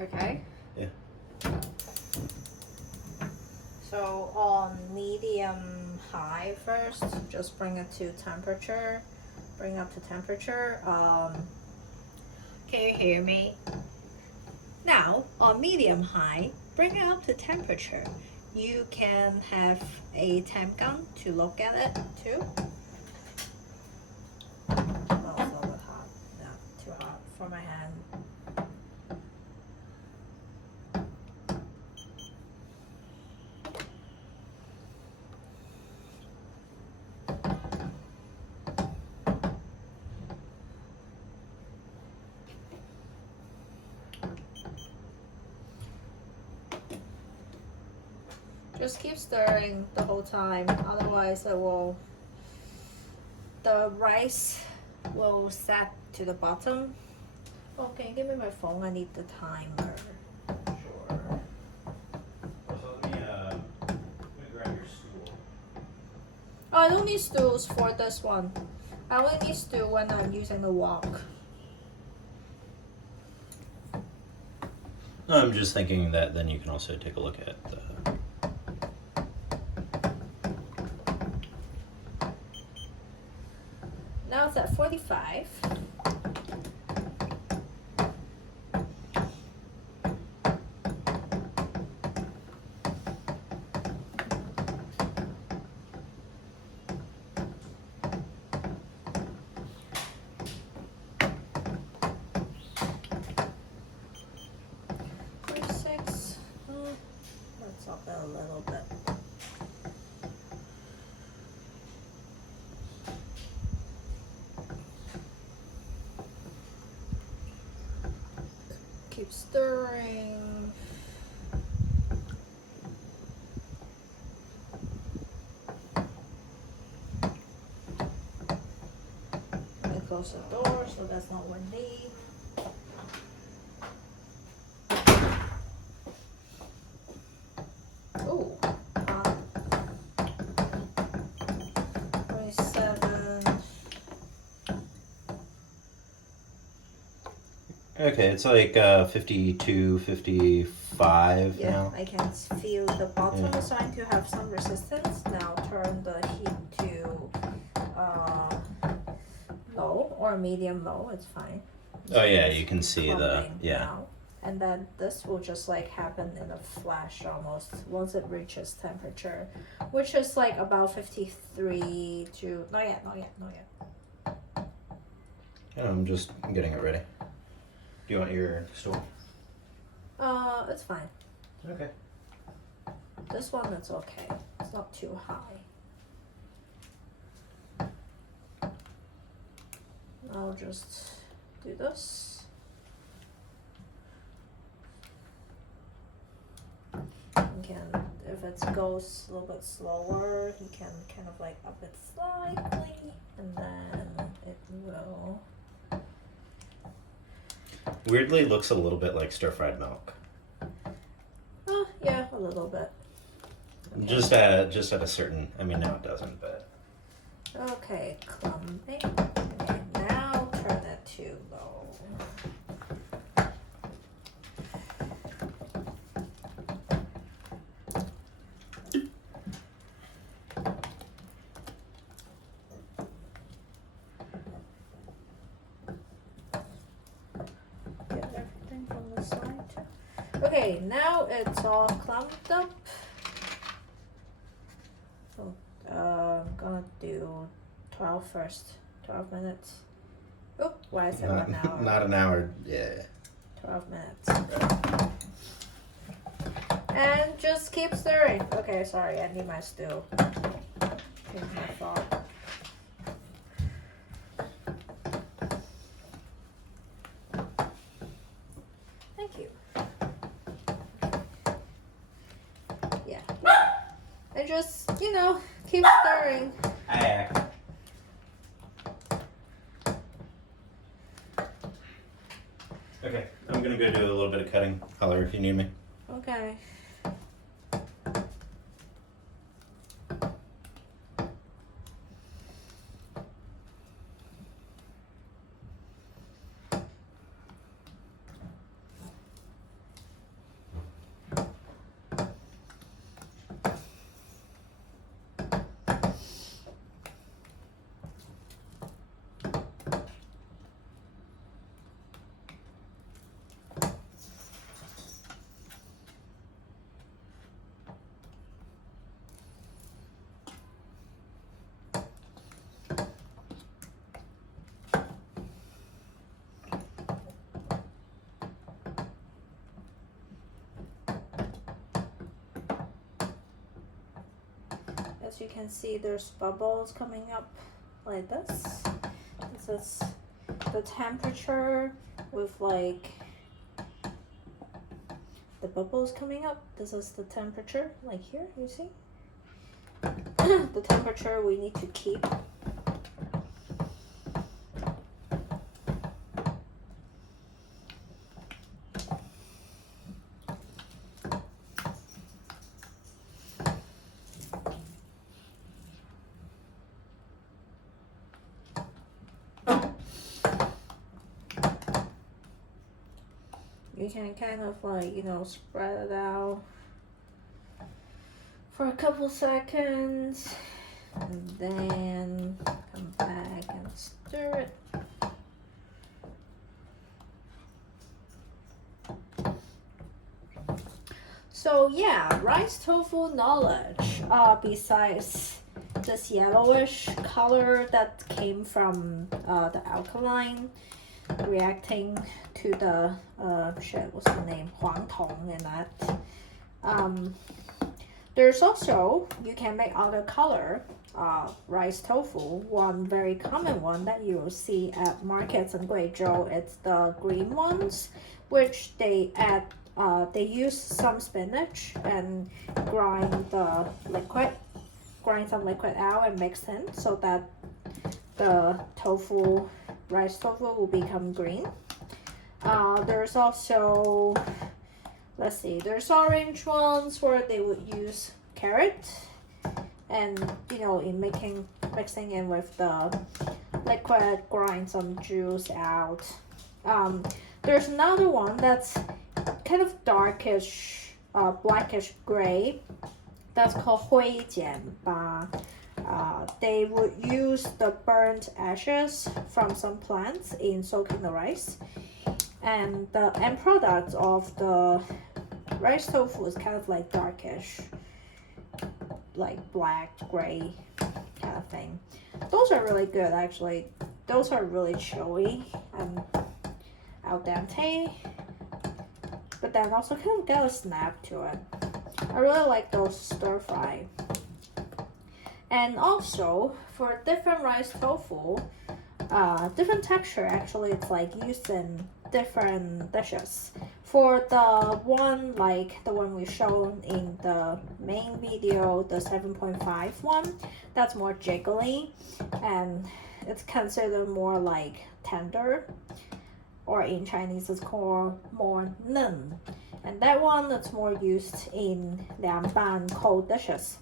Okay. Yeah. So on medium high first, just bring it to temperature. Bring up to temperature. Can you hear me? Now on medium high, bring it up to temperature. You can have a temp gun to look at it too. Oh, it's a little bit hot. No, too hot for my hand. Just keep stirring the whole time, otherwise the rice will set to the bottom. Okay, give me my phone, I need the timer. Sure. So let me grab your stool. Oh, I don't need stools for this one. I only need stool when I'm using the wok. No, I'm just thinking that then you can also take a look at the... Now it's at 45. Let's up it a little bit. Keep stirring. Let me close the door so that's not windy. Oh, 27. Okay, it's like 52, 55 Yeah, now. I can feel the bottom Yeah. is starting to have some resistance. Now turn the heat to low or medium low, it's fine. Oh yeah, you can see the, yeah. Now. And then this will just like happen in a flash almost once it reaches temperature, which is like about 53 to, not yet. Yeah, I'm just getting it ready. Do you want your stool? It's fine. Okay. This one, it's okay. It's not too high. I'll just do this. You can, if it goes a little bit slower, you can kind of like up it slightly, and then it will. Weirdly looks a little bit like stir-fried milk. Oh, yeah, a little bit. Okay. Just at a certain, I mean now it doesn't, but. Okay, clumping. Okay, now turn it to low. Get everything from the side too. Okay, now it's all clumped up. So, I'm gonna do 12 first. 12 minutes. Oh, why is it 1 hour? Not an hour, yeah. 12 minutes. And just keep stirring. Okay, sorry, I need my stool. Change my thought. Thank you. Yeah. And just, keep stirring. Okay, I'm gonna go do a little bit of cutting. Holler if you need me. Okay. as you can see, there's bubbles coming up like this. This is the temperature with like the bubbles coming up. This is the temperature, like here, you see? The temperature we need to keep. You can kind of like, you know, spread it out for a couple seconds and then come back and stir it. So yeah, rice tofu knowledge. Besides this yellowish color that came from the alkaline reacting to the what's the name, 黄酮and that. There's also, you can make other color rice tofu. One very common one that you will see at markets in Guizhou, it's the green ones, which they add, they use some spinach and grind some liquid out and mix in so that the tofu, rice tofu will become green. There's also, let's see, there's orange ones where they would use carrot and, you know, in mixing in with the liquid, grind some juice out. There's another one that's kind of darkish, blackish gray. That's called 灰碱吧. They would use the burnt ashes from some plants in soaking the rice. And the end product of the rice tofu is kind of like darkish, like black, gray kind of thing. Those are really good, actually. Those are really chewy and al dente, but then also kind of get a snap to it. I really like those stir fry. And also for different rice tofu, different texture, actually it's like used in different dishes. For the one like the one we showed in the main video, the 7.5 one, that's more jiggly and it's considered more like tender, or in Chinese it's called more nen. And that one that's more used in 凉拌 cold dishes.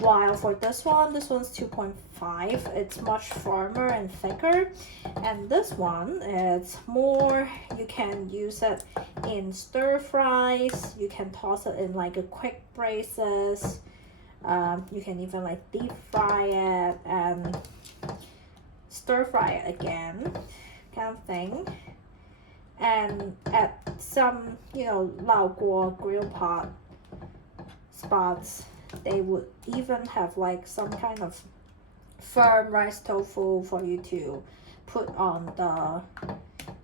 While for this one's 2.5, it's much firmer and thicker. And this one, it's more, you can use it in stir fries, you can toss it in like a quick braces, you can even like deep fry it and stir fry it again, kind of thing. And at some, you know, 老锅 grill pot spots, they would even have like some kind of firm rice tofu for you to put on the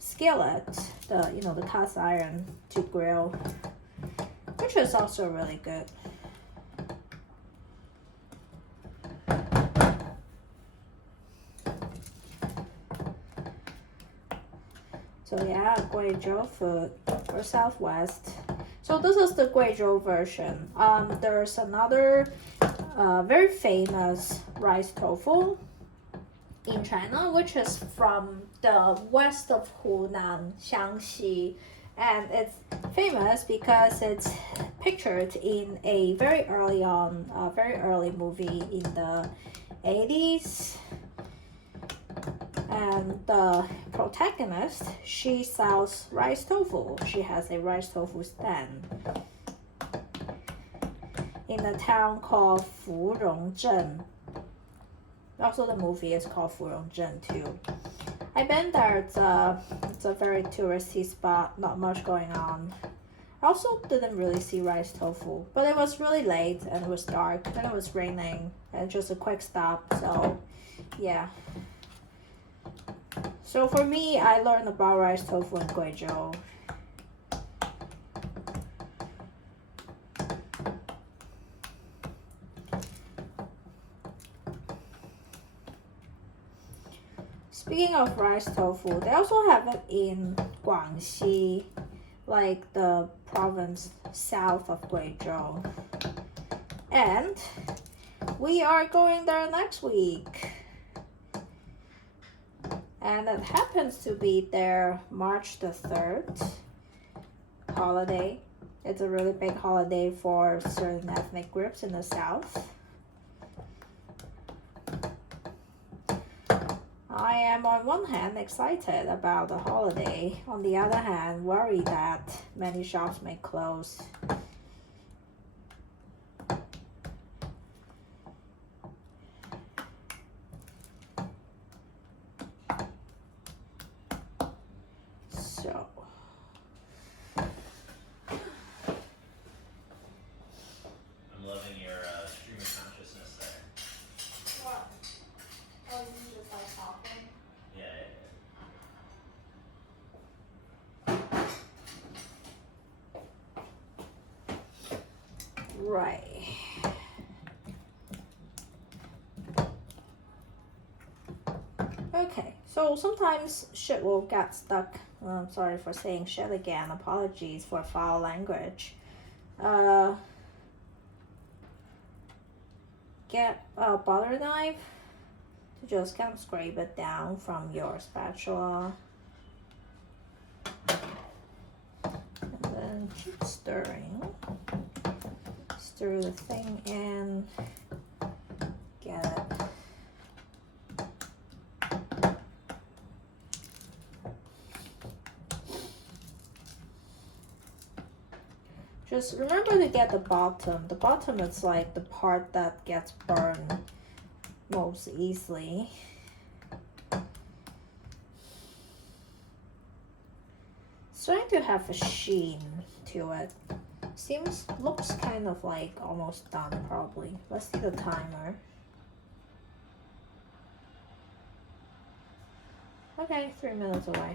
skillet, the, you know, the cast iron to grill, which is also really good. So yeah, Guizhou food for Southwest. So this is the Guizhou version. There's another very famous rice tofu in China, which is from the west of Hunan, Xiangxi. And it's famous because it's pictured in a very early movie in the 80s. And the protagonist, she sells rice tofu. She has a rice tofu stand in a town called Furongzhen. Also, the movie is called Furongzhen too. I've been there. It's a very touristy spot. Not much going on. I also didn't really see rice tofu, but it was really late and it was dark and it was raining and just a quick stop. So, yeah. So for me, I learned about rice tofu in Guizhou. Speaking of rice tofu, they also have it in Guangxi, like the province south of Guizhou. And we are going there next week. And it happens to be their March the 3rd holiday. It's a really big holiday for certain ethnic groups in the south. I am on one hand excited about the holiday, on the other hand worried that many shops may close. So I'm loving your stream of consciousness there. what? Oh, you just like talking? Yeah. Right. Okay, so sometimes shit will get stuck. I'm sorry for saying shit again. Apologies for foul language. Get a butter knife to just kind of scrape it down from your spatula. And then keep stirring. Stir the thing in. Get it. Just remember to get the bottom. The bottom is like the part that gets burned most easily. Starting to have a sheen to it. Looks kind of like almost done probably. Let's see the timer. Okay, 3 minutes away.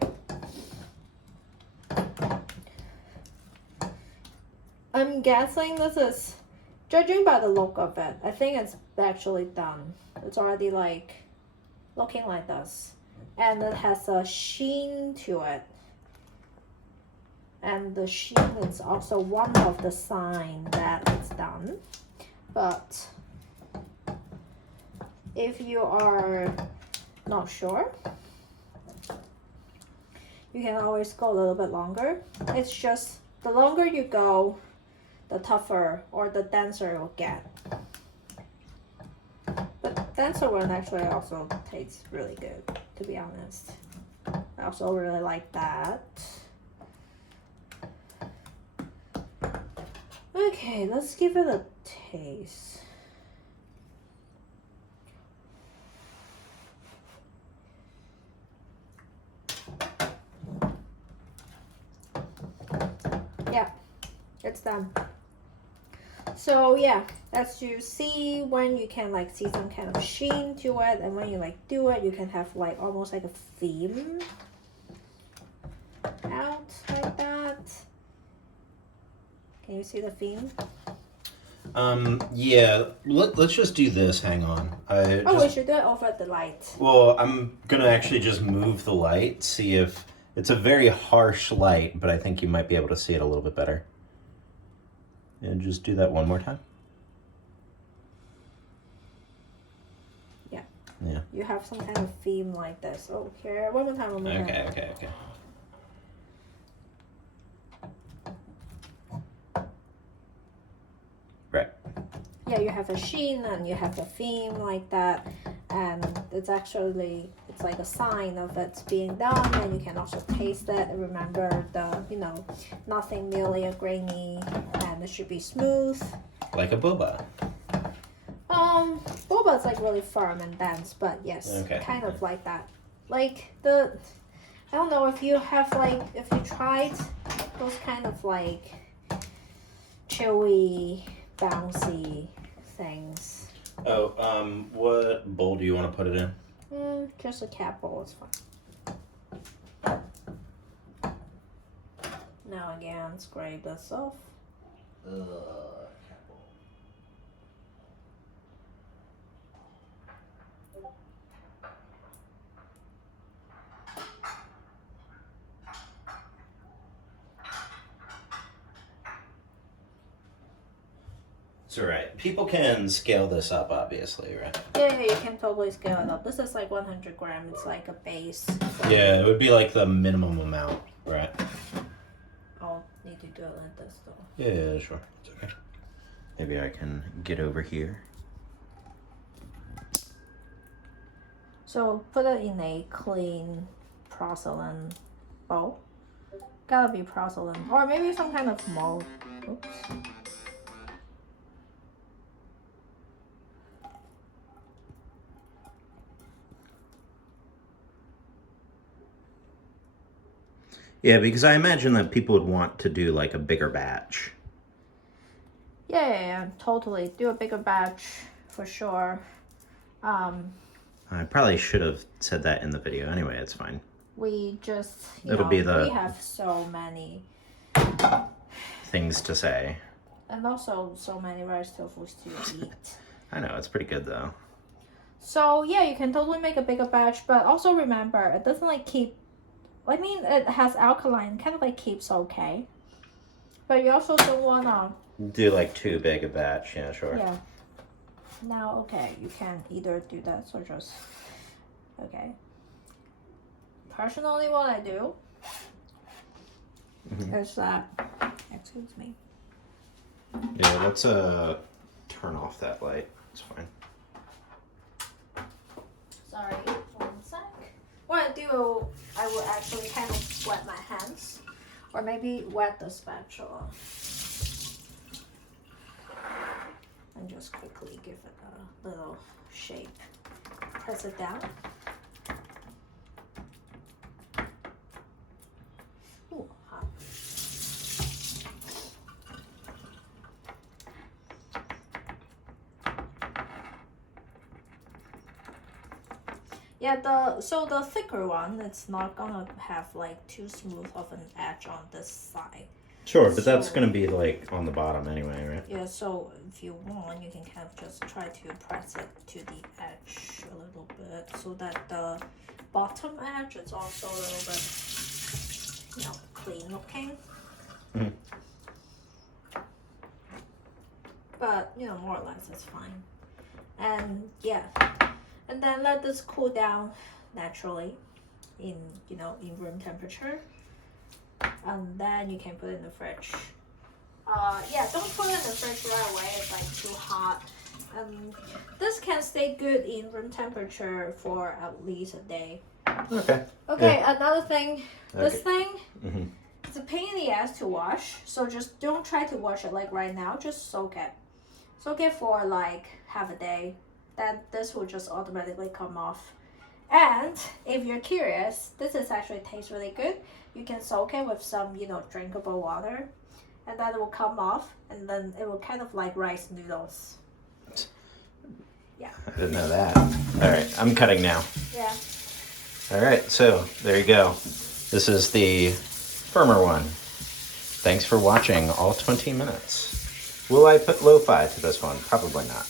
I'm guessing this is, judging by the look of it, I think it's actually done. It's already like looking like this. And it has a sheen to it. And the sheen is also one of the signs that it's done. But if you are not sure, you can always go a little bit longer. It's just the longer you go, the tougher or the denser it will get. But denser one actually also tastes really good, to be honest. I also really like that. Okay, let's give it a taste. Yeah, it's done. So yeah, as you see, when you can like see some kind of sheen to it, and when you like do it, you can have like almost like a theme out like that. Can you see the theme? Yeah. Let's just do this. Hang on. We should do it over the light. Well, I'm gonna actually just move the light. See if it's a very harsh light, but I think you might be able to see it a little bit better. And just do that one more time. Yeah. Yeah. You have some kind of theme like this. Oh, here. One more time. Okay. Right. Yeah, you have a sheen and you have a theme like that, and it's like a sign of it's being done, and you can also taste it and remember nothing merely a grainy, and it should be smooth. Like a boba. Boba is like really firm and dense, but yes, kind of like that. Like I don't know if you tried those kind of like chewy, bouncy things. Oh, what bowl do you want to put it in? Just a cat bowl is fine. Now again, scrape this off. Cat bowl. It's alright. People can scale this up, obviously, right? Yeah, you can totally scale it up. This is like 100 grams. It's like a base. So Yeah, it would be like the minimum amount, right? I'll need to do it like this though. Yeah, sure. It's okay. Maybe I can get over here. So put it in a clean porcelain bowl. Gotta be porcelain, or maybe some kind of mold. Oops. Yeah, because I imagine that people would want to do like a bigger batch. Yeah, totally. Do a bigger batch for sure. I probably should have said that in the video. Anyway, it's fine. We just, It'll be the we have so many things to say. and also so many rice tofus to eat. I know, it's pretty good though. So yeah, you can totally make a bigger batch, but also remember, it doesn't like keep, I mean, it has alkaline, kind of like keeps okay. But you also don't wanna Do like too big a batch, yeah, sure. Yeah. Now, okay, you can either do that or just, okay. Personally, what I do is that, excuse me. Yeah, let's turn off that light. It's fine. Sorry, 1 sec. What I do, I will actually kind of wet my hands, or maybe wet the spatula. And just quickly give it a little shape. Press it down. Ooh, hot. Yeah, so the thicker one, it's not gonna have like too smooth of an edge on this side. Sure, but that's gonna be like on the bottom anyway, right? Yeah, so if you want, you can kind of just try to press it to the edge a little bit so that the bottom edge is also a little bit, clean looking. Mm. But, more or less it's fine. And yeah, and then let this cool down naturally in, in room temperature. And then you can put it in the fridge. Yeah, don't put it in the fridge right away. It's like too hot. This can stay good in room temperature for at least a day. Okay. Okay, Yeah. another thing. This thing, Mm-hmm. it's a pain in the ass to wash. So just don't try to wash it like right now. Just soak it. Soak it for like half a day. Then this will just automatically come off. And if you're curious, this is actually tastes really good. You can soak it with some, drinkable water, and then it will come off, and then it will kind of like rice noodles. Yeah. I didn't know that. All right, I'm cutting now. Yeah. All right, so there you go. This is the firmer one. Thanks for watching all 20 minutes. Will I put lo-fi to this one? Probably not.